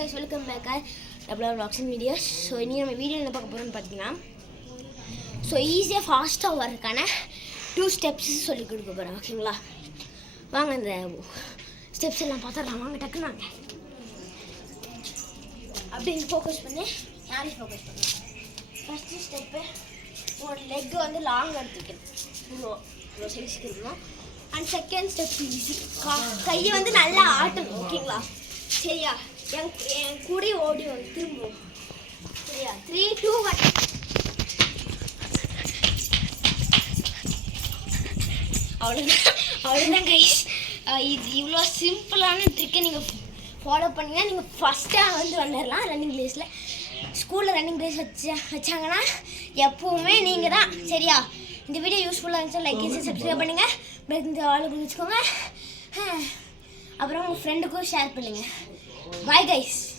guys, welcome back at Double Vlogs and Videos. So இன்னைக்கு நம்ம video என்ன பார்க்க போறோம்னு பார்த்தீங்கன்னா ஈஸியாக ஃபாஸ்ட்டாக வரதுக்கான 2 ஸ்டெப்ஸ் சொல்லி கொடுக்க போகிறேன். ஓகேங்களா, வாங்க அந்த ஸ்டெப்ஸ் எல்லாம் பார்த்துடலாம். வாங்க டக்குன்னு வாங்க. அப்படி ஃபோக்கஸ் பண்ணி யாரையும் ஃபோக்கஸ் பண்ணுங்க. ஃபஸ்ட்டு ஸ்டெப்பு, உங்களோட லெக் வந்து லாங் எடுத்துக்கணும், இவ்வளோ சைஸ்க்கு இருக்கணும். அண்ட் செகண்ட் ஸ்டெப் ஈஸி, கையை வந்து நல்லா ஆட்டணும். ஓகேங்களா, சரியா? என் கூட ஓடி வந்து திரும்பும். சரியா? 3, 2, 1. அவ்வளோதான் கைஸ். இது இவ்வளோ சிம்பிளான ட்ரிக்கை நீங்கள் ஃபாலோ பண்ணிங்கன்னா நீங்கள் ஃபஸ்ட்டாக வந்து வந்துடலாம் ரன்னிங் ரேஸில். ஸ்கூலில் ரன்னிங் ரேஸ் வச்சாங்கன்னா எப்போவுமே நீங்கள் தான். சரியா? இந்த வீடியோ யூஸ்ஃபுல்லாக இருந்துச்சு லைக் அண்ட் சப்ஸ்கிரைப் பண்ணுங்கள். இந்த ஆளுக்கு வச்சுக்கோங்க. அப்புறம் உங்கள் ஃப்ரெண்டுக்கும் ஷேர் பண்ணுங்கள். Bye guys.